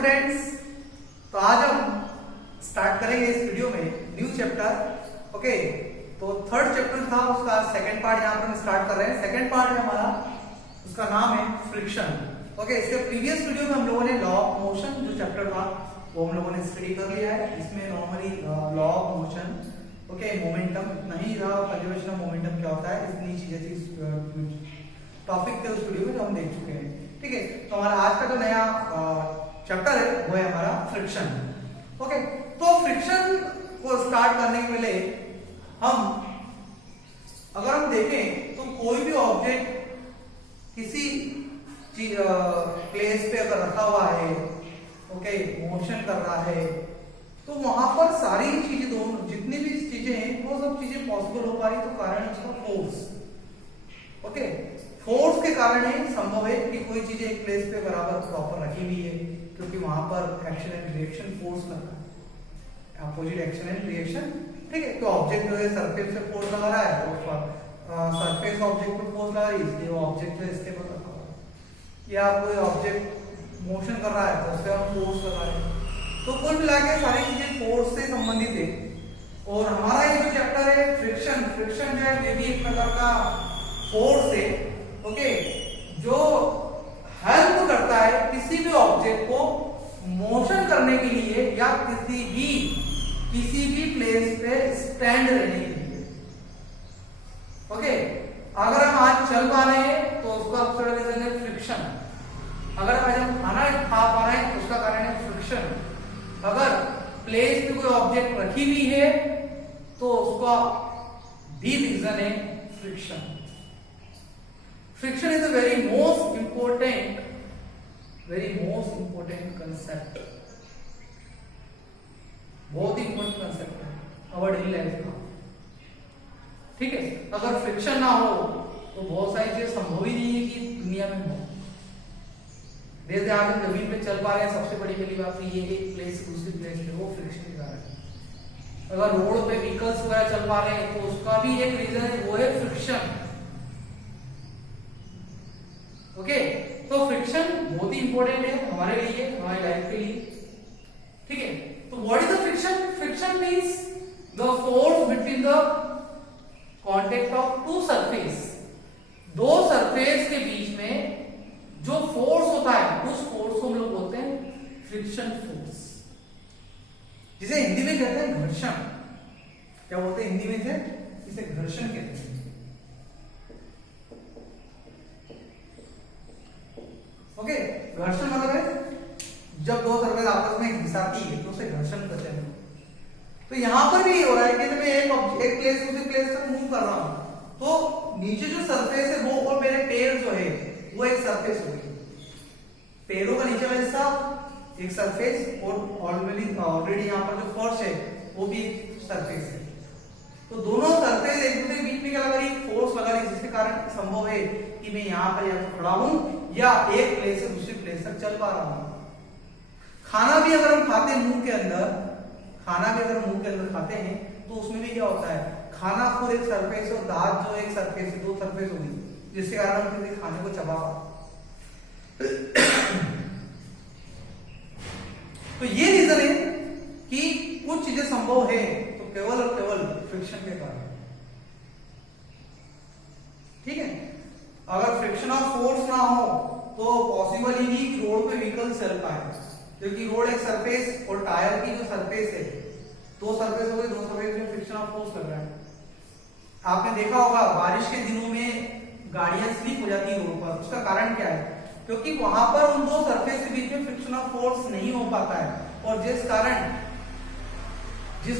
Students, तो आज हम स्टार्ट करेंगे इस वीडियो में न्यू चैप्टर। ओके, तो थर्ड चैप्टर था उसका सेकंड पार्ट यहाँ पर हम स्टार्ट कर रहे हैं। सेकंड पार्ट है हमारा, उसका नाम है फ्रिक्शन। ओके, इसके प्रीवियस वीडियो में हम लोगों ने लॉ ऑफ मोशन जो चैप्टर था वो हम लोगों ने स्टडी कर लिया है। इसमें normally law of motion, okay, momentum इतना ही था, कंजर्वेशन ऑफ मोमेंटम क्या होता है, इतनी चीजें थी, टॉपिक थे उस वीडियो में जो हम देख चुके हैं। ठीक है, तो हमारा आज का जो नया चैप्टर है वो है हमारा फ्रिक्शन। ओके, तो फ्रिक्शन को स्टार्ट करने के पहले अगर हम देखें तो कोई भी ऑब्जेक्ट किसी प्लेस पे अगर रखा हुआ है, ओके, मोशन कर रहा है, तो वहां पर सारी चीजें, दोनों जितनी भी चीजें हैं वो सब चीजें पॉसिबल हो पा रही, तो कारण है उसका फोर्स। ओके, फोर्स के कारण ही संभव है कि कोई चीज एक प्लेस पे बराबर प्रॉपर रखी हुई है, क्योंकि वहां पर एक्शन एंड रिएक्शन फोर्स लग रहा है, अपोजिट एक्शन एंड रिएक्शन। ठीक है, तो ऑब्जेक्ट जो है सरफेस पे फोर्स लगा रहा है, तो सरफेस ऑब्जेक्ट पे फोर्स लगा रही है, इसलिए वो ऑब्जेक्ट जो स्टेबल रखा हुआ है। या कोई ऑब्जेक्ट मोशन कर रहा है तो उस पर हम फोर्स लगा रहे हैं। तो कुल मिला के सारी चीजें फोर्स से संबंधित है। और हमारा ये जो चैप्टर है फ्रिक्शन, फ्रिक्शन जो है ये भी एक प्रकार का फोर्स है, ओके, जो हेल्प करता है किसी भी ऑब्जेक्ट को मोशन करने के लिए या किसी भी प्लेस पे स्टैंड रहने के लिए। ओके, अगर हम आज चल पा रहे हैं तो उसका सबसे रीजन है फ्रिक्शन। अगर आज हम खाना खा पा रहे हैं तो उसका कारण है फ्रिक्शन। अगर प्लेस पे कोई ऑब्जेक्ट रखी हुई है तो उसका भी रीजन है friction. Friction is a very most important concept, बहुत ही इंपॉर्टेंट कंसेप्ट है आवर डेली लाइफ का। ठीक है, अगर फ्रिक्शन ना हो तो बहुत सारी चीजें संभव ही नहीं है कि दुनिया में हो। जैसे आज हम जमीन पे चल पा रहे हैं, सबसे बड़ी पहली बात ये एक प्लेस से दूसरी प्लेस पे, वो फ्रिक्शन के कारण है। अगर रोड पे व्हीकल्स वगैरह चल पा रहे हैं तो उसका भी एक रीजन है, वो है फ्रिक्शन। ओके, तो फ्रिक्शन बहुत ही इंपॉर्टेंट है हमारे लिए, हमारी लाइफ के लिए। ठीक है, तो what is the friction? Friction means the force between the contact of two surface. दो सरफेस के बीच में जो फोर्स होता है उस फोर्स को हम लोग बोलते हैं फ्रिक्शन फोर्स, जिसे हिंदी में कहते हैं घर्षण। क्या बोलते हैं हिंदी में? इसे घर्षण कहते हैं। ओके, घर्षण मतलब है जब दो सरफेस आपस में घिसाती है तो उसे घर्षण कहते हैं। तो यहां पर भी हो रहा है कि जब मैं एक प्लेस से दूसरी प्लेस तक मूव कर रहा हूं तो नीचे जो सरफेस है वो और मेरे पैर जो है वो एक सरफेस होगी। पैरों का नीचे वाला हिस्सा एक सरफेस, और ऑलरेडी यहां पर जो फर्श है वो भी एक सरफेस है। तो दोनों सरफेस एक दूसरे के बीच में क्या लगा रही, फोर्स लगा रही, जिसके कारण संभव है कि मैं यहाँ पर या तो खड़ा हूं या एक प्लेस से दूसरी प्लेस तक चल पा रहा हूं। खाना भी अगर हम खाते हैं मुंह के अंदर, खाते हैं तो उसमें भी क्या होता है, खाना खुद एक सरफेस और दांत जो एक सरफेस है, दो सरफेस होगी, जिसके कारण हम किसी खाने को चबा तो ये रीजन है कि कुछ चीजें संभव है तो केवल और केवल फ्रिक्शन के कारण। ठीक है, अगर फ्रिक्शन ऑफ फोर्स ना हो तो पॉसिबल ही नहीं कि रोड पे व्हीकल चल पाए, क्योंकि रोड एक सरफेस और टायर की जो सरफेस है, दो सरफेस हो गए, दो सरफेस में फ्रिक्शन ऑफ फोर्स लग रहा है। आपने देखा होगा बारिश के दिनों में गाड़ियां स्लिप हो जाती है रोड पर, उसका कारण क्या है? क्योंकि वहां पर उन दो सरफेस के बीच में फ्रिक्शन ऑफ फोर्स नहीं हो पाता है, और जिस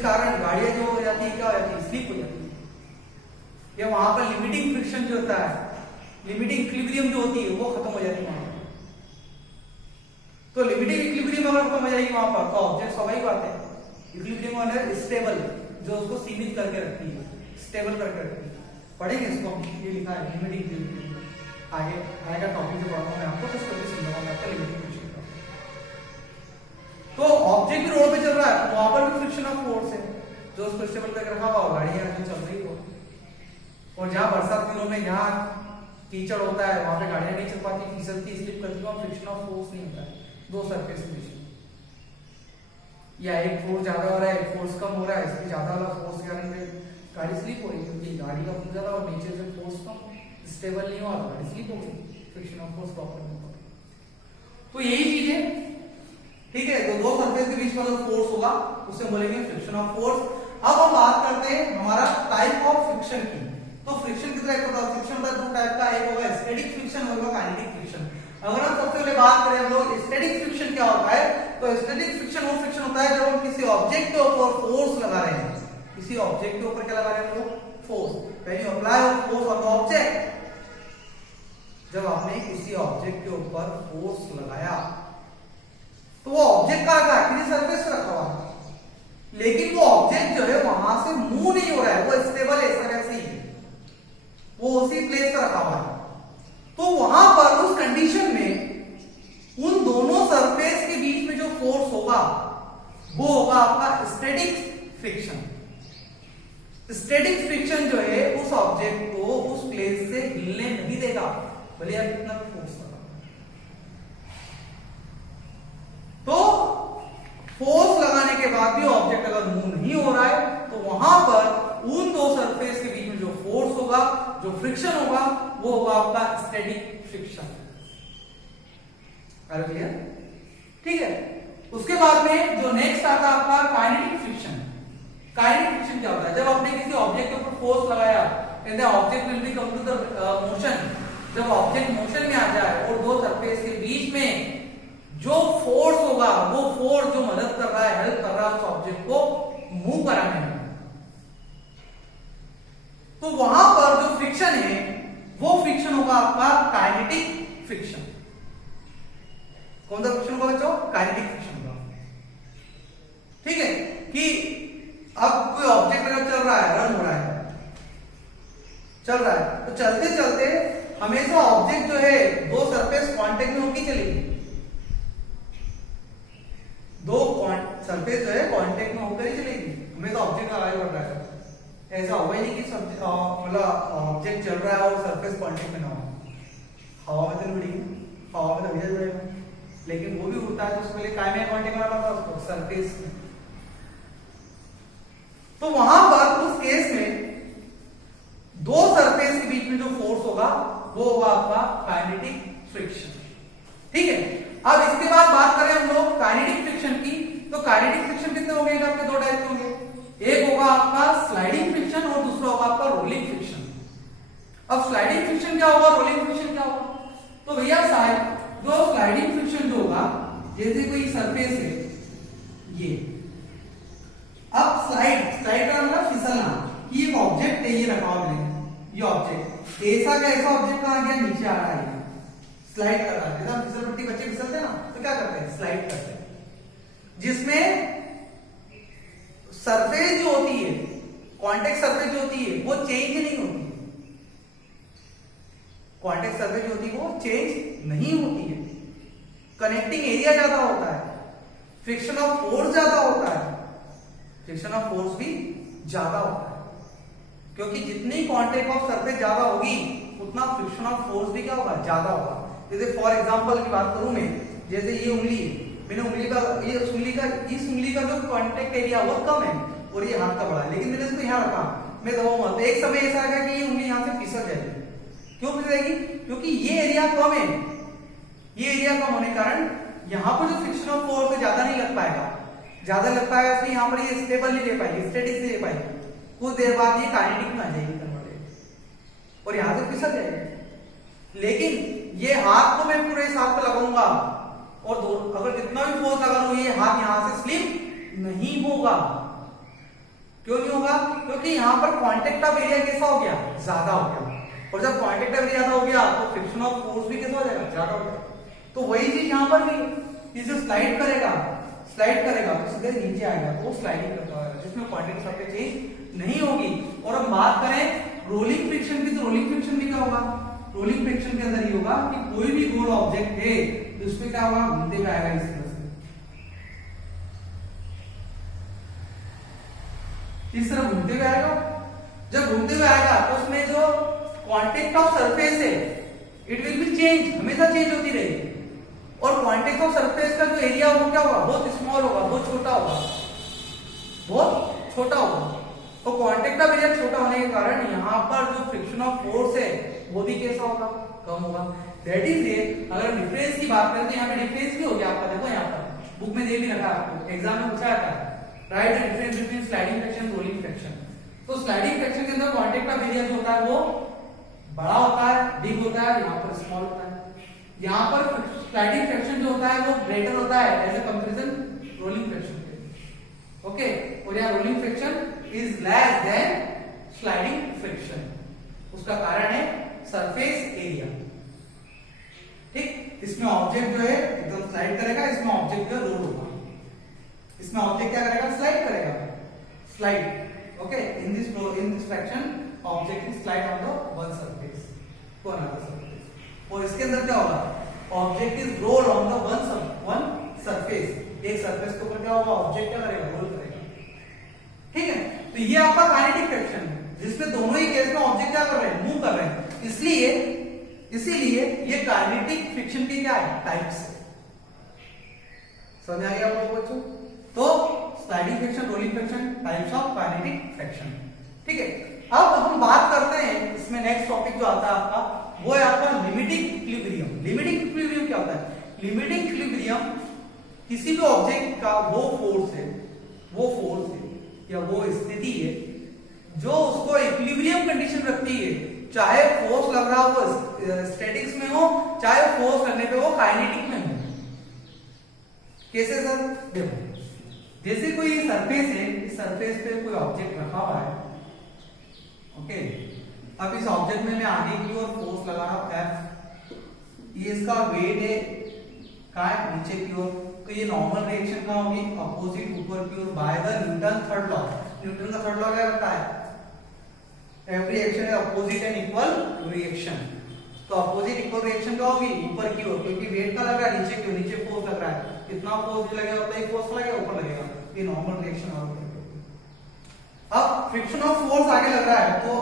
कारण गाड़ियां जो हो जाती है, क्या हो जाती है, स्लिप हो जाती है। या वहां पर लिमिटिंग फ्रिक्शन जो होता है, लिमिटिंग इक्विलिब्रियम जो होती है वो खत्म हो जाती है वहां पर। तो लिमिटिंग इक्विलिब्रियम अगर खत्म हो जाएगी वहां पर तो ऑब्जेक्ट स्वाभाविक बात है इक्विलिब्रियम वाला स्टेबल, जो उसको सीमित करके रखती है, स्टेबल करके रखती है। पढ़ेंगे इसको, ये लिखा है लिमिटिंग इक्विलिब्रियम, आगे आएगा टॉपिक जो पढ़ाऊंगा मैं आपको, तो इसको भी समझाऊंगा मैं आपको लिमिटिंग फ्रिक्शन का। तो ऑब्जेक्ट भी रोड पे चल रहा है, वहां पर भी फ्रिक्शन ऑफ फोर्स है, जो उसको स्टेबल करके रखा हुआ, गाड़ियां जो चल रही हो। और जहां बरसात के दिनों में जहां कीचड़ होता है वहां पे गाड़ियां नहीं चल पाती, फिसलती, स्लिप करती है, फ्रिक्शन ऑफ फोर्स नहीं होता है दो सरफेस के बीच में। या एक फोर्स ज्यादा हो रहा है, एक फोर्स कम हो रहा है, इसलिए ज्यादा वाला फोर्स के कारण गाड़ी स्लिप हो रही है, क्योंकि गाड़ी का फोर्स ज्यादा और नीचे से फोर्स कम, स्टेबल नहीं हुआ तो गाड़ी स्लिप हो गई, फ्रिक्शन ऑफ फोर्स प्रॉपर नहीं हो पाई। तो यही चीज है, ठीक है। तो दो सरफेस के बीच में जो फोर्स होगा उसे बोलेंगे फ्रिक्शन ऑफ फोर्स। अब हम बात करते हैं हमारा टाइप ऑफ फ्रिक्शन की। तो फ्रिक्शन कितने टाइप का होता है? फ्रिक्शन का दो टाइप का, एक होगा स्टैटिक फ्रिक्शन, होगा काइनेटिक फ्रिक्शन। अगर हम सबसे पहले बात करें हम लोग स्टैटिक फ्रिक्शन क्या होता है, तो स्टैटिक फ्रिक्शन वो फ्रिक्शन होता है जब हम किसी ऑब्जेक्ट के ऊपर फोर्स लगा रहे हैं। किसी ऑब्जेक्ट के ऊपर क्या लगा रहे हैं हम लोग? Force. When you apply force on the object, जब आपने किसी ऑब्जेक्ट के ऊपर फोर्स लगाया तो वो ऑब्जेक्ट का लगा है, किसी सरफेस पे रखा हुआ है, लेकिन वो ऑब्जेक्ट जो है वहां से मूव नहीं हो रहा है, वो स्टेबल है, ऐसा वैसे ही वो उसी प्लेस पर रखा हुआ है। तो वहां पर उस कंडीशन में उन दोनों सरफेस के बीच में जो फोर्स होगा वो होगा आपका स्टैटिक फ्रिक्शन। स्टैटिक फ्रिक्शन जो है उस ऑब्जेक्ट को उस प्लेस से हिलने नहीं देगा, भले आप कितना भी फोर्स लगा। तो फोर्स लगाने के बाद भी ऑब्जेक्ट अगर मूव नहीं हो रहा है तो वहां पर उन दो सरफेस के बीच में जो फोर्स होगा, जो फ्रिक्शन होगा, वो होगा आपका स्टैटिक फ्रिक्शन। क्लियर? ठीक है। उसके बाद में जो नेक्स्ट आता है आपका काइनेटिक फ्रिक्शन। काइनेटिक फ्रिक्शन क्या होता है? जब आपने किसी ऑब्जेक्ट के ऊपर फोर्स लगाया, कहते हैं object will be come to the motion. जब ऑब्जेक्ट मोशन में आ जाए और दो सरफेस के बीच में जो फोर्स होगा, वो फोर्स जो मदद कर रहा है, हेल्प कर रहा है उस ऑब्जेक्ट को मूव कराने में, तो वहां पर जो फ्रिक्शन है वो फ्रिक्शन होगा आपका काइनेटिक फ्रिक्शन। कौन सा फ्रिक्शन होगा बच्चों? काइनेटिक फ्रिक्शन होगा। ठीक है कि अब कोई ऑब्जेक्ट अगर चल रहा है, रन हो रहा है, चल रहा है, तो चलते चलते हमेशा ऑब्जेक्ट जो है दो सरफेस कांटेक्ट में होकर चलेगी। दो सरफेस जो है कांटेक्ट में होकर ही चलेगी, हमेशा ऑब्जेक्ट आगे बढ़ रहा है। ऐसा होगा ही नहीं कि मतलब ऑब्जेक्ट चल रहा है और सरफेस कांटेक्ट में ना हो। हवा में तो उड़ेगी, हवा में तो भैया उड़ेगा, लेकिन वो भी उड़ता है तो उसके लिए काय में कांटेक्ट करना पड़ता है उसको? सरफेस में। तो वहां पर उस केस में दो सरफेस के बीच में जो फोर्स होगा वो होगा आपका काइनेटिक फ्रिक्शन। ठीक है। अब इसके बाद बात करें हम लोग काइनेटिक फ्रिक्शन की, तो काइनेटिक फ्रिक्शन कितने हो गए? आपके दो टाइप के होंगे, एक होगा आपका स्लाइडिंग फ्रिक्शन और दूसरा होगा आपका रोलिंग फ्रिक्शन। अब स्लाइडिंग फ्रिक्शन क्या होगा, रोलिंग फ्रिक्शन क्या होगा? तो भैया साहब जो स्लाइडिंग फ्रिक्शन जो होगा, जैसे कोई सरफेस है ये, अब स्लाइड का मतलब फिसलना, कि एक ऑब्जेक्ट है, ये रखा हुआ है, ये ऑब्जेक्ट ऐसा का ऐसा ऑब्जेक्ट कहां गया? नीचे आ रहा है, स्लाइड कर रहा है। जैसे फिसल पट्टी बच्चे फिसलते हैं ना, तो क्या करते हैं? स्लाइड करते हैं, जिसमें सरफेस जो होती है, कांटेक्ट सरफेस जो होती है वो चेंज नहीं होती है। कांटेक्ट सरफेस जो होती है वो चेंज नहीं होती है। कनेक्टिंग एरिया ज्यादा होता है, फ्रिक्शन ऑफ फोर्स ज्यादा होता है, फ्रिक्शन ऑफ फोर्स भी ज्यादा होता है, क्योंकि जितनी कांटेक्ट ऑफ सरफेस ज्यादा होगी उतना फ्रिक्शन ऑफ फोर्स भी क्या होगा? ज्यादा होगा। जैसे फॉर एग्जांपल की बात करूं मैं, जैसे ये उंगली है, मैंने उंगली का इस उंगली का जो कांटेक्ट एरिया वो कम है और ये हाथ का बड़ा है, लेकिन मैंने इसको यहाँ रखा, मैं दबाऊंगा तो एक समय ऐसा आएगा कि ये उंगली यहाँ से फिसल जाएगी। क्यों फिसलेगी? क्योंकि ये एरिया कम है, ये एरिया कम होने के कारण यहाँ पर जो फ्रिक्शन ऑफ फोर्स है ज्यादा नहीं लग पाएगा, ज्यादा लग पाएगा इसलिए यहाँ पर ये स्टेबल नहीं रह पाएगी, स्टैटिक नहीं रह पाएगी। कुछ देर बाद ये काइनेटिक में आ जाएगी कन्वर्ट और यहाँ से फिसल जाएगी। लेकिन ये हाथ को मैं पूरे साथ पे लगाऊंगा और अगर कितना भी फोर्स लगा लूं ये हाथ यहां से स्लिप नहीं होगा। क्यों नहीं होगा? क्योंकि यहां पर कांटेक्ट ऑफ एरिया कैसा हो गया? ज्यादा हो गया, और जब कांटेक्ट ऑफ एरिया ज्यादा हो गया तो फ्रिक्शन ऑफ फोर्स भी कैसा हो जाएगा? ज्यादा हो जाएगा। तो वही चीज यहां पर भी, इसे स्लाइड करेगा तो सीधे नीचे आएगा, तो स्लाइडिंग करता है जिसमें कांटेक्ट सरफेस चेंज नहीं होगी। और अब बात करें रोलिंग फ्रिक्शन की, तो रोलिंग फ्रिक्शन भी क्या होगा? रोलिंग फ्रिक्शन के अंदर ये होगा कि कोई भी गोल ऑब्जेक्ट है तो उसमें क्या होगा? घूमते हुए आएगा इस तरह से, इस तरह घूमते हुए आएगा। जब घूमते हुए आएगा तो उसमें जो कांटेक्ट ऑफ सरफेस है इट विल बी चेंज, हमेशा चेंज होती रहेगी। और क्वांटिटी ऑफ सरफेस का जो एरिया वो क्या होगा, बहुत स्मॉल होगा, बहुत छोटा होगा, बहुत छोटा होगा। तो क्वांटिटी ऑफ एरिया छोटा होने के कारण यहाँ पर जो फ्रिक्शन ऑफ फोर्स है वो भी कैसा होगा, कम होगा। That is it. अगर डिफरेंस की बात करें तो यहाँ पे डिफरेंस भी हो गया आपका, देखो यहाँ पर बुक में दे भी रखा आपको, एग्जाम में पूछा था, right the difference between sliding friction rolling friction. तो स्लाइडिंग फ्रिक्शन के अंदर क्वांटिटी ऑफ एरिया जो होता है वो बड़ा होता है, बिग होता है, यहाँ पर स्मॉल होता है। यहाँ पर स्लाइडिंग फ्रिक्शन जो होता है वो ग्रेटर होता है as a comparison rolling friction के, ओके। और यहाँ rolling friction is less than sliding friction. उसका कारण है सरफेस एरिया, ठीक। इसमें ऑब्जेक्ट जो है एकदम स्लाइड करेगा, इसमें ऑब्जेक्ट जो है रोल होगा। इसमें ऑब्जेक्ट क्या करेगा, स्लाइड करेगा, slide, okay. In this fraction object is slide on the one surface to another surface. और इसके अंदर क्या होगा, object is roll on the one surface. एक सरफेस के ऊपर क्या होगा, ऑब्जेक्ट क्या करेगा, रोल करेगा, ठीक है। तो ये आपका काइनेटिक फ्रिक्शन है जिसमें दोनों ही केस में ऑब्जेक्ट क्या कर रहे हैं, मूव कर रहे हैं। इसीलिए ये काइनेटिक फ्रिक्शन की क्या है, टाइप्स है। समझ आ गया आप लोगों को बच्चों? तो sliding friction, rolling friction, types of kinetic friction, ठीक है। अब हम बात करते हैं इसमें नेक्स्ट टॉपिक जो आता है आपका, वो है आपका लिमिटिंग इक्विलिब्रियम। लिमिटिंग इक्विलिब्रियम क्या होता है? लिमिटिंग इक्विलिब्रियम किसी भी ऑब्जेक्ट का वो फोर्स है या वो स्थिति है जो उसको इक्विलिब्रियम कंडीशन रखती है, चाहे फोर्स लग रहा हो स्टैटिक्स में हो, चाहे फोर्स करने पे वो काइनेटिक में हो। कैसे सर? देखो, जैसे कोई सरफेस है, इस सरफेस पे कोई ऑब्जेक्ट रखा हुआ है, ओके। अब इस ऑब्जेक्ट में मैं आगे की ओर फोर्स लगा रहा हूं F, ये इसका वेट है कहाँ है, नीचे की ओर। तो ये नॉर्मल रिएक्शन कहाँ होगी, अपोजिट ऊपर की ओर by the Newton third law. Newton का थर्ड लॉ क्या कहता है, every action is opposite and equal reaction. तो अपोजिट इक्वल रिएक्शन क्या होगी, ऊपर की ओर, क्योंकि वेट का लग रहा है नीचे की ओर, नीचे फोर्स लग रहा है, कितना फोर्स लगेगा उतना ही फोर्स लगेगा, ऊपर लगेगा, ये नॉर्मल रिएक्शन और। अब फ्रिक्शन ऑफ फोर्स आगे लग रहा है, तो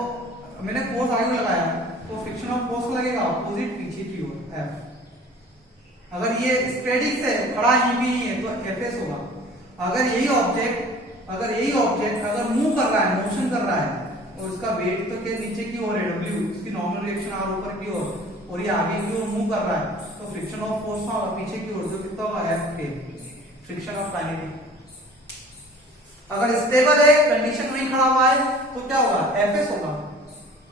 मैंने फोर्स आगे लगाया, तो फ्रिक्शन ऑफ फोर्स लगेगा अपोजिट पीछे की ओर F। अगर ये स्टैटिक से खड़ा ही भी नहीं है तो Fs होगा। अगर यही ऑब्जेक्ट अगर मूव कर रहा है, मोशन कर रहा है, और इसका वेट तो क्या नीचे की ओर है W, इसकी नॉर्मल रिएक्शन R ऊपर की ओर, और ये आगे की ओर मूव कर रहा है, तो फ्रिक्शन ऑफ फोर्स होगा पीछे की ओर, जो कितना होगा F, फ्रिक्शन ऑफ काइनेटिक। अगर स्टेबल है, कंडीशन में खड़ा हुआ है, तो क्या होगा, Fs होगा,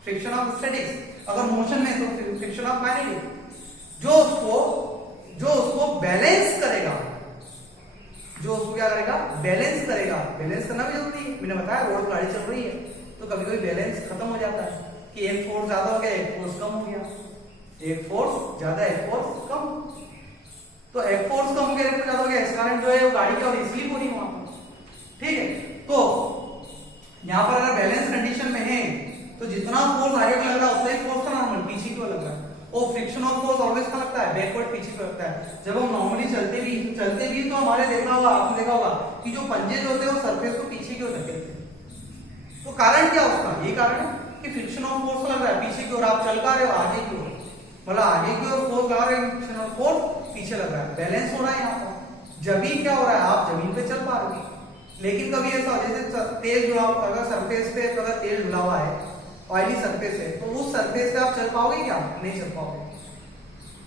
फ्रिक्शन ऑफ स्टैटिक्स। अगर मोशन में तो फ्रिक्शन ऑफ काइनेटिक। जो उसको बैलेंस करेगा, जो उसको क्या करेगा, बैलेंस करेगा। बैलेंस करना भी जरूरी है, मैंने बताया रोड गाड़ी चल रही है तो कभी कभी बैलेंस खत्म हो जाता है कि एक फोर्स ज्यादा हो गया, एक फोर्स कम हो गया, एक फोर्स ज्यादा, एक फोर्स कम। तो एक फोर्स कम हो गया, एक ज्यादा हो गया, इस कारण जो है वो गाड़ी की और स्लिप हो रही है वहां पर, ठीक है। तो यहां पर अगर बैलेंस कंडीशन में है तो जितना फोर्स आगे लग रहा है उतना ही फोर्स का नॉर्मल पीछे की ओर लग रहा है। और फ्रिक्शन ऑफ फोर्स ऑलवेज का लगता है बैकवर्ड, पीछे को लगता है। जब हम नॉर्मली चलते भी तो हमारे देखा होगा, आपने देखा होगा कि जो पंजे जो होते हैं वो सरफेस को पीछे की ओर धकेलते हैं। तो कारण क्या उसका, ये कारण है कि फ्रिक्शन ऑफ फोर्स लग रहा है पीछे की ओर, आप चल पा रहे हो आगे की ओर, मतलब आगे की ओर फोर्स लगा रहे हैं, फ्रिक्शन ऑफ फोर्स पीछे लग रहा है, बैलेंस हो रहा है यहाँ पर। जमीन क्या हो रहा है, आप जमीन पे चल पा रहे हो। लेकिन कभी ऐसा जैसे तेल जो अगर सरफेस पे अगर तेल धुला हुआ है, ऑयली सरफेस है, तो उस सरफेस पे आप चल पाओगे क्या, नहीं चल पाओगे।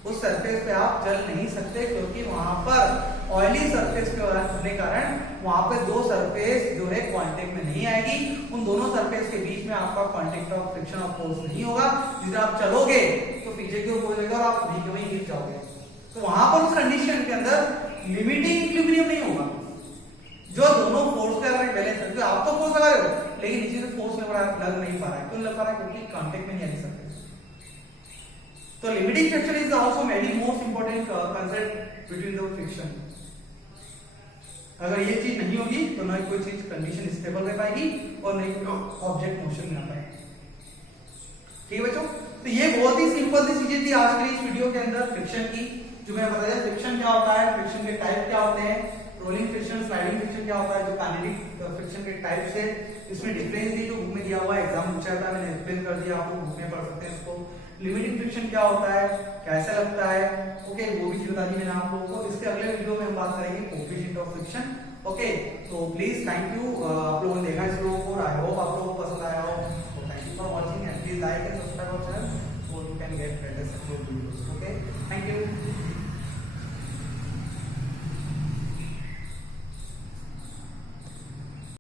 उस सरफेस पे आप चल नहीं सकते क्योंकि वहां पर ऑयली सरफेस के होने कारण वहां पे दो सरफेस जो है कांटेक्ट में नहीं आएगी। उन दोनों सरफेस के बीच में आपका contact of friction of force नहीं होगा, जिसे आप चलोगे तो पीछे की ओर हो जाएगा और आप वहीं के वहीं गिर जाओगे। तो वहां पर उस कंडीशन के अंदर लिमिटिंग इक्विलिब्रियम नहीं होगा, जो दोनों फोर्स का अगर बैलेंस है। आप तो फोर्स लगा रहे हो लेकिन नीचे से फोर्स लग नहीं पा रहा है, क्यों लग पा रहा है, क्योंकि कांटेक्ट में नहीं आ सकते। तो limiting friction is also very most important concept between the friction. अगर ये चीज नहीं होगी तो ना कोई चीज कंडीशन स्टेबल रह पाएगी और नहीं कोई ऑब्जेक्ट मोशन में आ पाएगा। ठीक है बच्चों, तो ये बहुत ही सिंपल सी चीजें थी आज के इस वीडियो के अंदर फ्रिक्शन की, जो मैंने बताया फ्रिक्शन क्या होता है, फ्रिक्शन के टाइप क्या होते हैं, रोलिंग फ्रिक्शन, स्लाइडिंग फ्रिक्शन क्या होता है, जो काइनेटिक फ्रिक्शन के टाइप्स है, इसमें डिफरेंस भी जो बुक में दिया हुआ है, एग्जाम पूछा था, मैंने एक्सप्लेन कर दिया, आप लोग बुक में पढ़ सकते हैं इसको। लिमिटिंग फ्रिक्शन क्या होता है, कैसा लगता है, ओके, वो भी चीज बता दी मैंने आप लोगों को। इसके अगले वीडियो में हम बात करेंगे कोएफिशिएंट ऑफ फ्रिक्शन। ओके, तो प्लीज थैंक यू, आप लोगों ने देखा इस वीडियो को, आई होप आप लोग